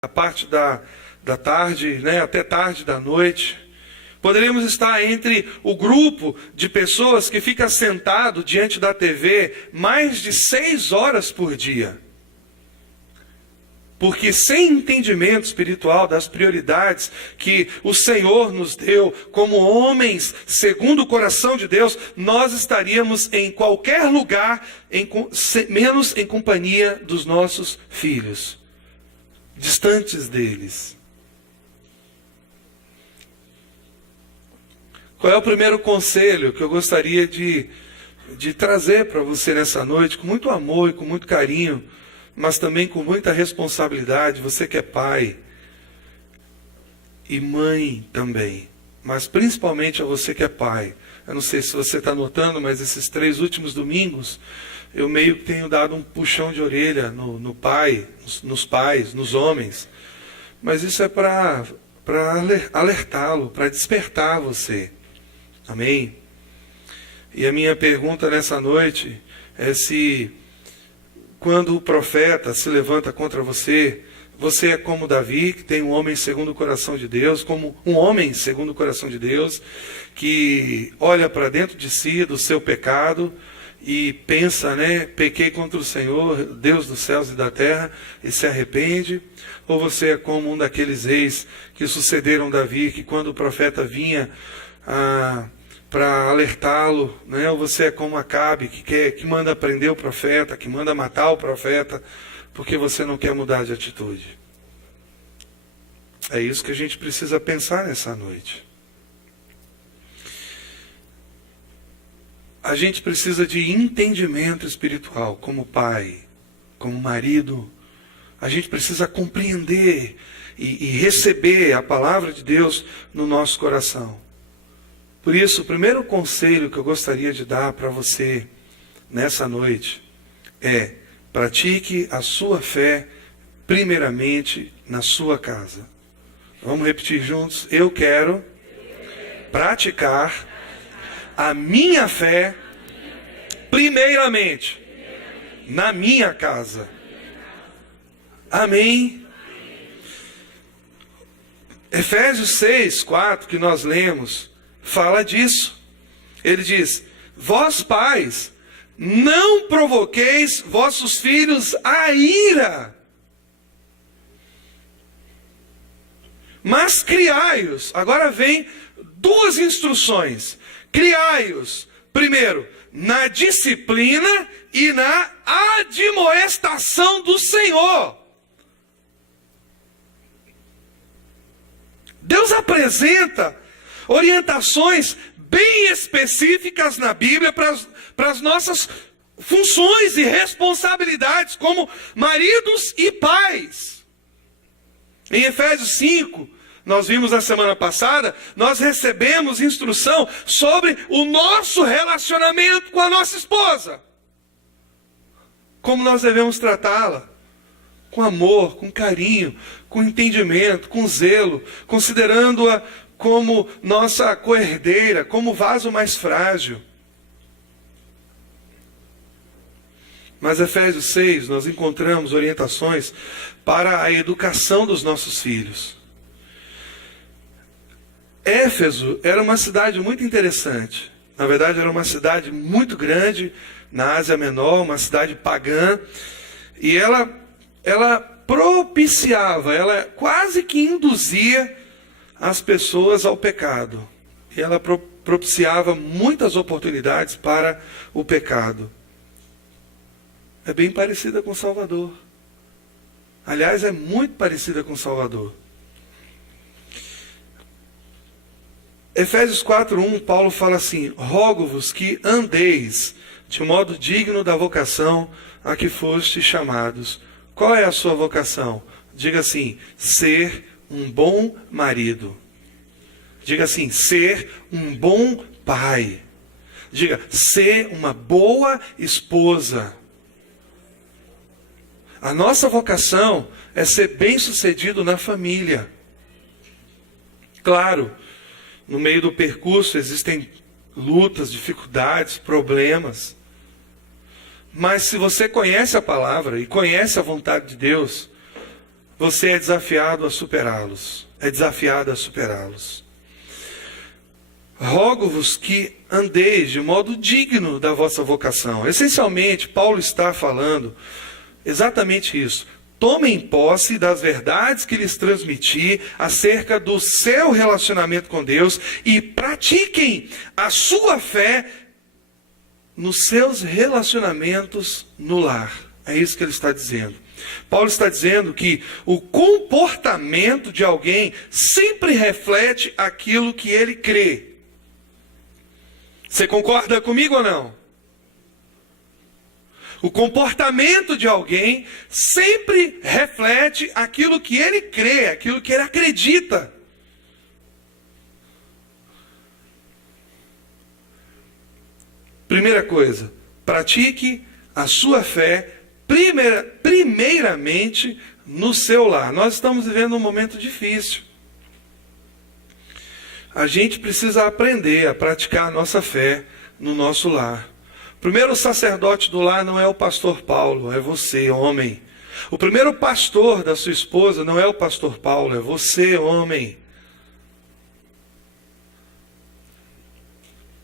a parte da tarde, né, até tarde da noite. Poderíamos estar entre o grupo de pessoas que fica sentado diante da TV mais de 6 horas por dia. Porque sem entendimento espiritual das prioridades que o Senhor nos deu, como homens segundo o coração de Deus, nós estaríamos em qualquer lugar, menos em companhia dos nossos filhos, distantes deles. Qual é o primeiro conselho que eu gostaria de trazer para você nessa noite, com muito amor e com muito carinho, mas também com muita responsabilidade? Você que é pai e mãe também, mas principalmente a você que é pai. Eu não sei se você está notando, mas esses 3 últimos domingos, eu meio que tenho dado um puxão de orelha no pai, nos pais, nos homens. Mas isso é para alertá-lo, para despertar você. Amém? E a minha pergunta nessa noite é se, quando o profeta se levanta contra você, você é como Davi, que tem um homem segundo o coração de Deus, como um homem segundo o coração de Deus, que olha para dentro de si, do seu pecado, e pensa, né, pequei contra o Senhor, Deus dos céus e da terra, e se arrepende? Ou você é como um daqueles reis que sucederam Davi, que quando o profeta vinha para alertá-lo, né? Ou você é como Acabe, que manda prender o profeta, que manda matar o profeta, porque você não quer mudar de atitude? É isso que a gente precisa pensar nessa noite. A gente precisa de entendimento espiritual, como pai, como marido. A gente precisa compreender e receber a palavra de Deus no nosso coração. Por isso, o primeiro conselho que eu gostaria de dar para você nessa noite é: pratique a sua fé primeiramente na sua casa. Vamos repetir juntos? Eu quero praticar a minha fé primeiramente na minha casa. Amém? Efésios 6, 4, que nós lemos, fala disso. Ele diz: vós pais, não provoqueis vossos filhos a ira, mas criai-os. Agora vem 2 instruções. Criai-os, primeiro, na disciplina e na admoestação do Senhor. Deus apresenta orientações bem específicas na Bíblia para as nossas funções e responsabilidades como maridos e pais. Em Efésios 5, nós vimos na semana passada, nós recebemos instrução sobre o nosso relacionamento com a nossa esposa. Como nós devemos tratá-la? Com amor, com carinho, com entendimento, com zelo, considerando-a como nossa coerdeira, como vaso mais frágil. Mas Efésios 6, nós encontramos orientações para a educação dos nossos filhos. Éfeso era uma cidade muito interessante. Na verdade, era uma cidade muito grande na Ásia Menor, uma cidade pagã. E ela propiciava, ela quase que induzia as pessoas ao pecado. E ela propiciava muitas oportunidades para o pecado. É bem parecida com Salvador. Aliás, é muito parecida com Salvador. Efésios 4:1, Paulo fala assim: rogo-vos que andeis de modo digno da vocação a que fostes chamados. Qual é a sua vocação? Diga assim: ser um bom marido. Diga assim: ser um bom pai. Diga: ser uma boa esposa. A nossa vocação é ser bem-sucedido na família. Claro, no meio do percurso existem lutas, dificuldades, problemas. Mas se você conhece a palavra e conhece a vontade de Deus, você é desafiado a superá-los. É desafiado a superá-los. Rogo-vos que andeis de modo digno da vossa vocação. Essencialmente, Paulo está falando exatamente isso. Tomem posse das verdades que lhes transmiti acerca do seu relacionamento com Deus e pratiquem a sua fé nos seus relacionamentos no lar. É isso que ele está dizendo. Paulo está dizendo que o comportamento de alguém sempre reflete aquilo que ele crê. Você concorda comigo ou não? O comportamento de alguém sempre reflete aquilo que ele crê, aquilo que ele acredita. Primeira coisa, pratique a sua fé primeiramente no seu lar. Nós estamos vivendo um momento difícil. A gente precisa aprender a praticar a nossa fé no nosso lar. O primeiro sacerdote do lar não é o pastor Paulo, é você, homem. O primeiro pastor da sua esposa não é o pastor Paulo, é você, homem.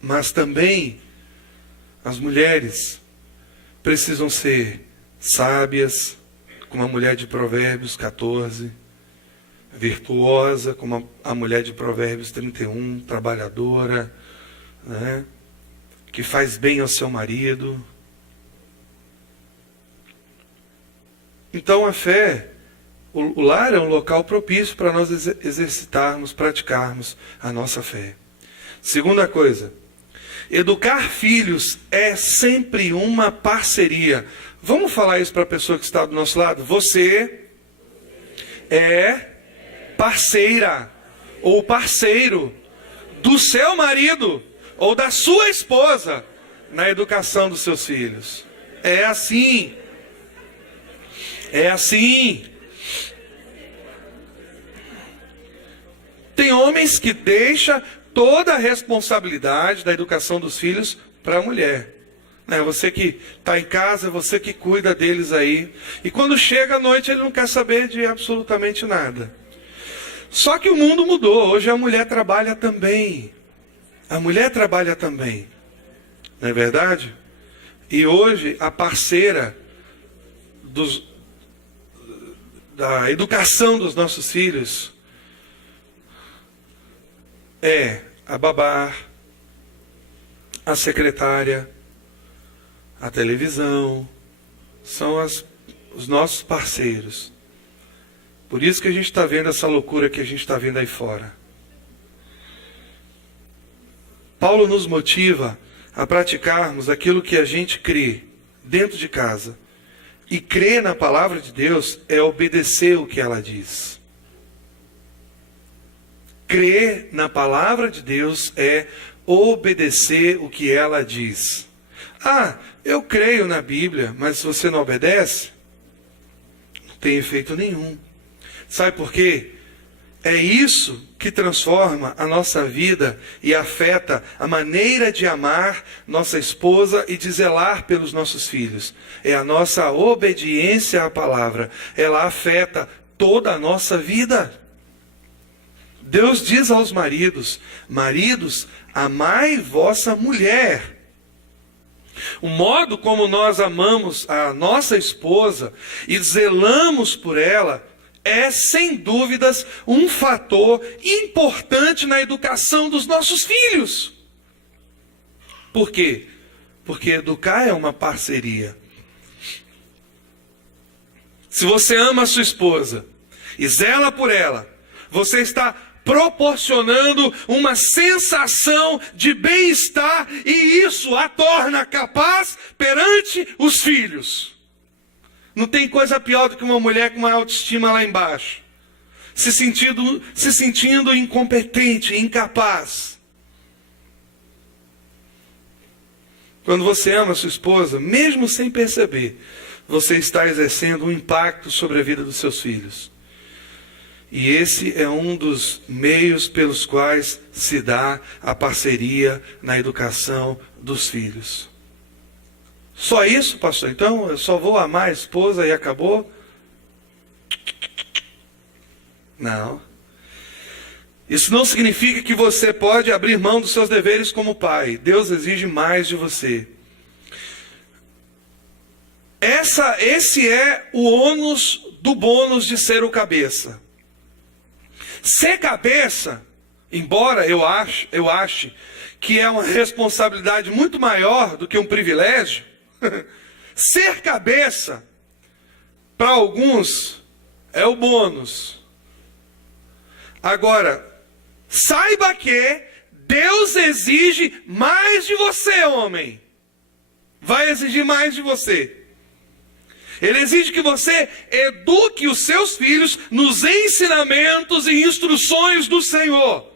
Mas também as mulheres precisam ser sábias, como a mulher de Provérbios 14, virtuosa, como a mulher de Provérbios 31, trabalhadora, né? Que faz bem ao seu marido. Então a fé, o lar é um local propício para nós exercitarmos, praticarmos a nossa fé. Segunda coisa, educar filhos é sempre uma parceria. Vamos falar isso para a pessoa que está do nosso lado? Você é parceira ou parceiro do seu marido ou da sua esposa na educação dos seus filhos. É assim. É assim. Tem homens que deixam toda a responsabilidade da educação dos filhos para a mulher. Você que está em casa, você que cuida deles aí. E quando chega à noite ele não quer saber de absolutamente nada. Só que o mundo mudou. Hoje a mulher trabalha também. A mulher trabalha também. Não é verdade? E hoje a parceira da educação dos nossos filhos é a babá, a secretária, a televisão. São os nossos parceiros. Por isso que a gente está vendo essa loucura que a gente está vendo aí fora. Paulo nos motiva a praticarmos aquilo que a gente crê dentro de casa. E crer na palavra de Deus é obedecer o que ela diz. Crer na palavra de Deus é obedecer o que ela diz. Ah, eu creio na Bíblia, mas se você não obedece, não tem efeito nenhum. Sabe por quê? É isso que transforma a nossa vida e afeta a maneira de amar nossa esposa e de zelar pelos nossos filhos. É a nossa obediência à palavra. Ela afeta toda a nossa vida. Deus diz aos maridos: maridos, amai vossa mulher. O modo como nós amamos a nossa esposa e zelamos por ela é, sem dúvidas, um fator importante na educação dos nossos filhos. Por quê? Porque educar é uma parceria. Se você ama a sua esposa e zela por ela, você está proporcionando uma sensação de bem-estar e isso a torna capaz perante os filhos. Não tem coisa pior do que uma mulher com uma autoestima lá embaixo, se sentindo incompetente, incapaz. Quando você ama a sua esposa, mesmo sem perceber, você está exercendo um impacto sobre a vida dos seus filhos. E esse é um dos meios pelos quais se dá a parceria na educação dos filhos. Só isso, pastor? Então eu só vou amar a esposa e acabou? Não. Isso não significa que você pode abrir mão dos seus deveres como pai. Deus exige mais de você. Esse é o ônus do bônus de ser o cabeça. Ser cabeça, embora eu ache que é uma responsabilidade muito maior do que um privilégio, ser cabeça, para alguns, é o bônus. Agora, saiba que Deus exige mais de você, homem. Vai exigir mais de você. Ele exige que você eduque os seus filhos nos ensinamentos e instruções do Senhor.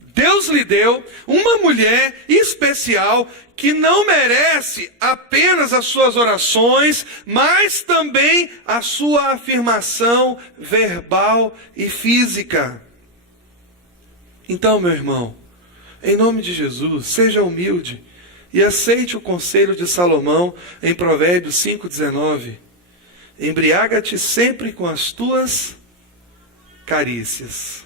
Deus lhe deu uma mulher especial que não merece apenas as suas orações, mas também a sua afirmação verbal e física. Então, meu irmão, em nome de Jesus, seja humilde e aceite o conselho de Salomão em Provérbios 5,19. Embriaga-te sempre com as tuas carícias.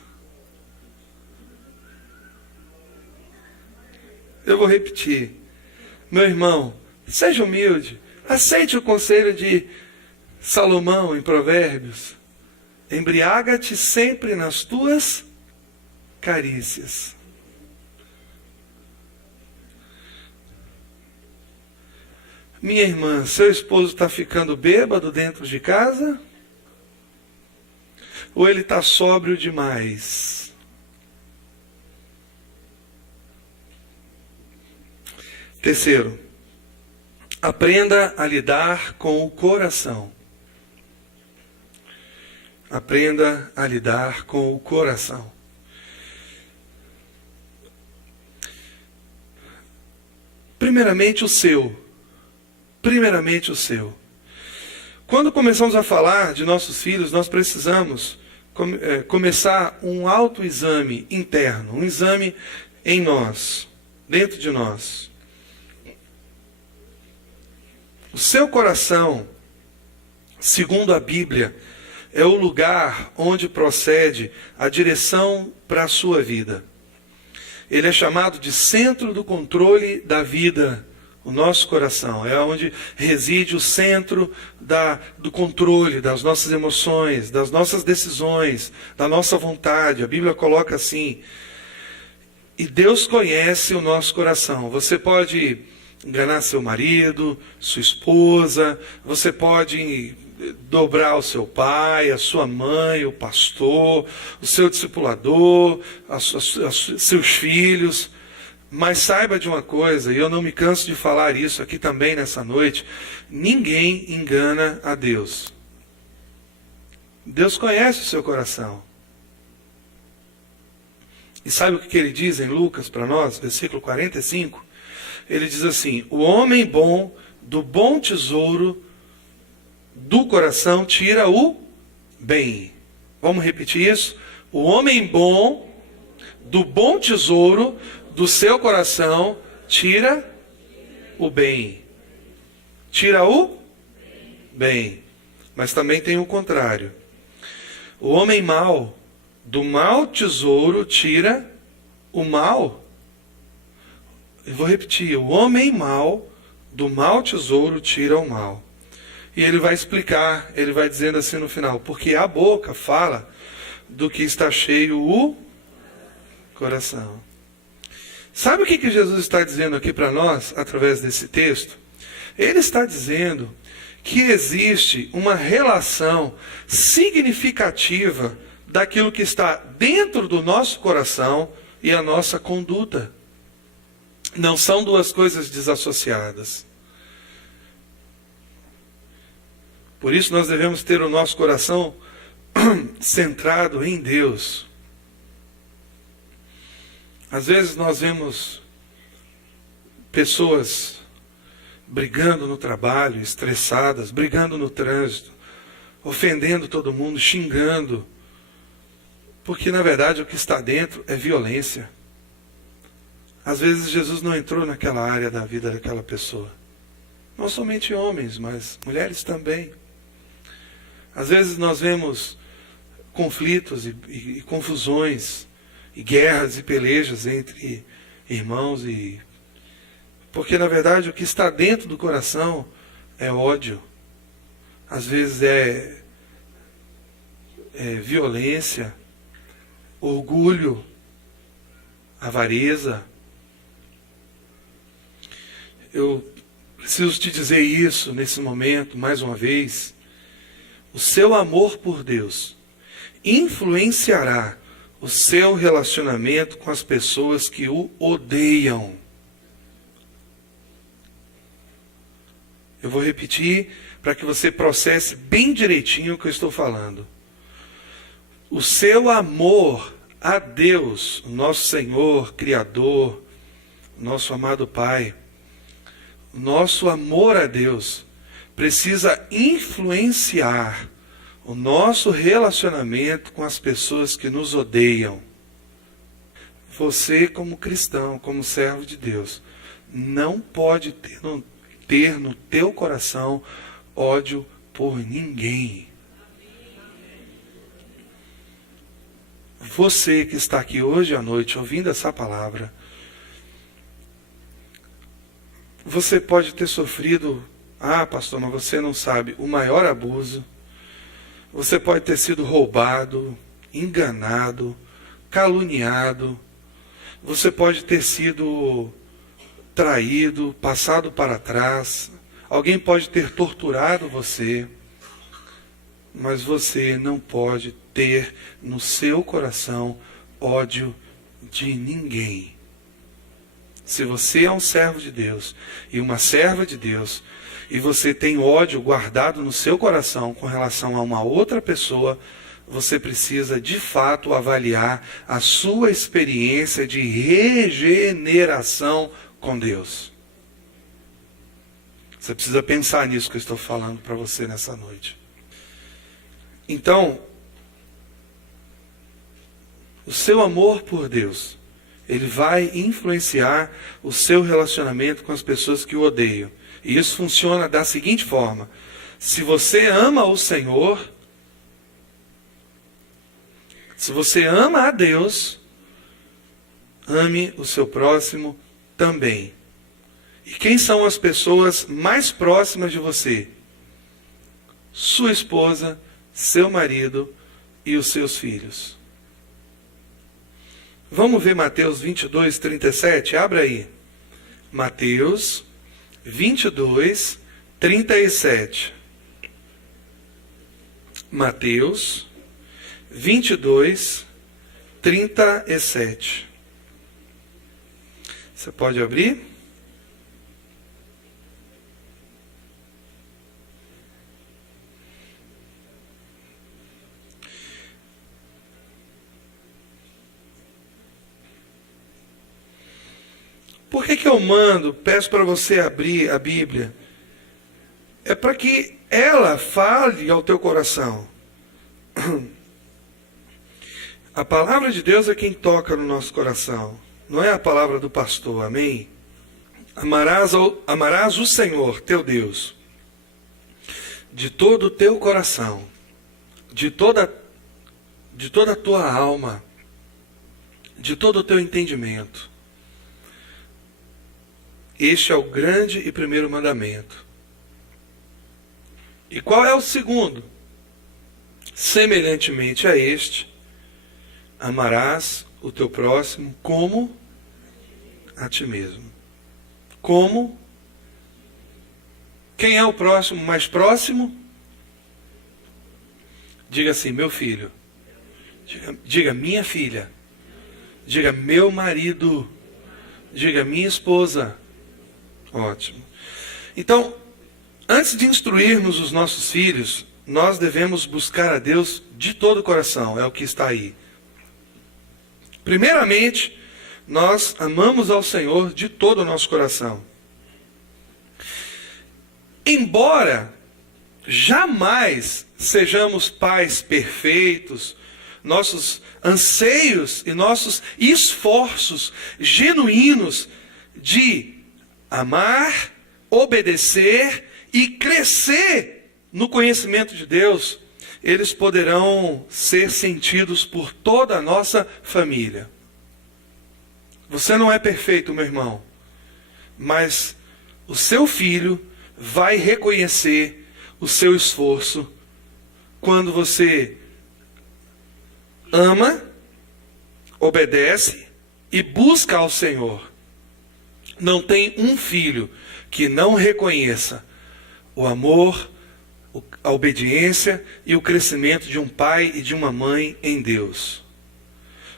Eu vou repetir. Meu irmão, seja humilde. Aceite o conselho de Salomão em Provérbios. Embriaga-te sempre nas tuas carícias. Minha irmã, seu esposo está ficando bêbado dentro de casa? Ou ele está sóbrio demais? Terceiro, aprenda a lidar com o coração. Aprenda a lidar com o coração. Primeiramente o seu. Primeiramente o seu. Quando começamos a falar de nossos filhos, nós precisamos começar um autoexame interno, um exame em nós, dentro de nós. O seu coração, segundo a Bíblia, é o lugar onde procede a direção para a sua vida. Ele é chamado de centro do controle da vida. O nosso coração é onde reside o centro do controle das nossas emoções, das nossas decisões, da nossa vontade. A Bíblia coloca assim. E Deus conhece o nosso coração. Você pode enganar seu marido, sua esposa, você pode dobrar o seu pai, a sua mãe, o pastor, o seu discipulador, seus filhos. Mas saiba de uma coisa, e eu não me canso de falar isso aqui também nessa noite, ninguém engana a Deus. Deus conhece o seu coração. E sabe o que ele diz em Lucas para nós, versículo 45? Ele diz assim: o homem bom, do bom tesouro do coração, tira o bem. Vamos repetir isso? O homem bom, do bom tesouro do seu coração, tira o bem. Tira o bem. Mas também tem o contrário. O homem mau, do mau tesouro, tira o mal. Eu vou repetir. O homem mau, do mau tesouro, tira o mal. E ele vai explicar, ele vai dizendo assim no final: porque a boca fala do que está cheio o coração. Sabe o que Jesus está dizendo aqui para nós, através desse texto? Ele está dizendo que existe uma relação significativa daquilo que está dentro do nosso coração e a nossa conduta. Não são duas coisas desassociadas. Por isso nós devemos ter o nosso coração centrado em Deus. Às vezes nós vemos pessoas brigando no trabalho, estressadas, brigando no trânsito, ofendendo todo mundo, xingando, porque na verdade o que está dentro é violência. Às vezes Jesus não entrou naquela área da vida daquela pessoa. Não somente homens, mas mulheres também. Às vezes nós vemos conflitos e confusões, e guerras e pelejas entre irmãos. Porque, na verdade, o que está dentro do coração é ódio. Às vezes é violência, orgulho, avareza. Eu preciso te dizer isso nesse momento, mais uma vez. O seu amor por Deus influenciará o seu relacionamento com as pessoas que o odeiam. Eu vou repetir para que você processe bem direitinho o que eu estou falando. O seu amor a Deus, o nosso Senhor, Criador, nosso amado Pai, o nosso amor a Deus precisa influenciar o nosso relacionamento com as pessoas que nos odeiam. Você, como cristão, como servo de Deus, não pode ter no teu coração ódio por ninguém. Você que está aqui hoje à noite ouvindo essa palavra, você pode ter sofrido, pastor, mas você não sabe, o maior abuso. Você pode ter sido roubado, enganado, caluniado. Você pode ter sido traído, passado para trás. Alguém pode ter torturado você. Mas você não pode ter no seu coração ódio de ninguém. Se você é um servo de Deus e uma serva de Deus, e você tem ódio guardado no seu coração com relação a uma outra pessoa, você precisa de fato avaliar a sua experiência de regeneração com Deus. Você precisa pensar nisso que eu estou falando para você nessa noite. Então, o seu amor por Deus, ele vai influenciar o seu relacionamento com as pessoas que o odeiam. E isso funciona da seguinte forma: se você ama o Senhor, se você ama a Deus, ame o seu próximo também. E quem são as pessoas mais próximas de você? Sua esposa, seu marido e os seus filhos. Vamos ver Mateus 22, 37? Abra aí. Mateus 22, 37. Mateus 22, 37. Você pode abrir? Por que eu peço para você abrir a Bíblia? É para que ela fale ao teu coração. A palavra de Deus é quem toca no nosso coração. Não é a palavra do pastor, amém? Amarás o Senhor, teu Deus, de todo o teu coração, de toda a tua alma, de todo o teu entendimento. Este é o grande e primeiro mandamento. E qual é o segundo? Semelhantemente a este, amarás o teu próximo como a ti mesmo. Como? Quem é o próximo mais próximo? Diga assim, meu filho. Diga minha filha. Diga meu marido. Diga minha esposa. Ótimo. Então, antes de instruirmos os nossos filhos, nós devemos buscar a Deus de todo o coração, é o que está aí. Primeiramente, nós amamos ao Senhor de todo o nosso coração. Embora jamais sejamos pais perfeitos, nossos anseios e nossos esforços genuínos de amar, obedecer e crescer no conhecimento de Deus eles poderão ser sentidos por toda a nossa família. Você não é perfeito, meu irmão, mas o seu filho vai reconhecer o seu esforço quando você ama, obedece e busca ao Senhor. Não tem um filho que não reconheça o amor, a obediência e o crescimento de um pai e de uma mãe em Deus.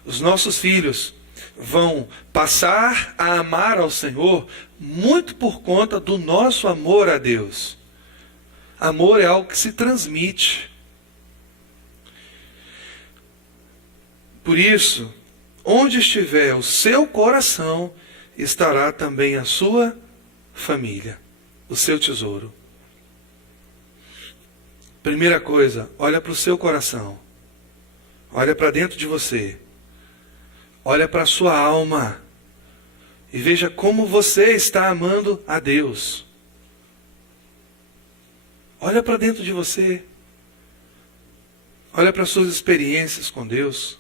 Os nossos filhos vão passar a amar ao Senhor muito por conta do nosso amor a Deus. Amor é algo que se transmite. Por isso, onde estiver o seu coração, estará também a sua família, o seu tesouro. Primeira coisa, olha para o seu coração. Olha para dentro de você. Olha para a sua alma. E veja como você está amando a Deus. Olha para dentro de você. Olha para as suas experiências com Deus.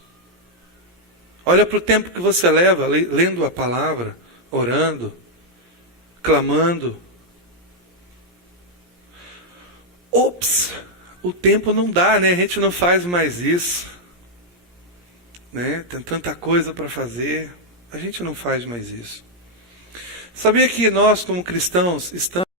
Olha para o tempo que você leva lendo a palavra, orando, clamando. Ops, o tempo não dá, né? A gente não faz mais isso. Né? Tem tanta coisa para fazer. A gente não faz mais isso. Sabia que nós, como cristãos, estamos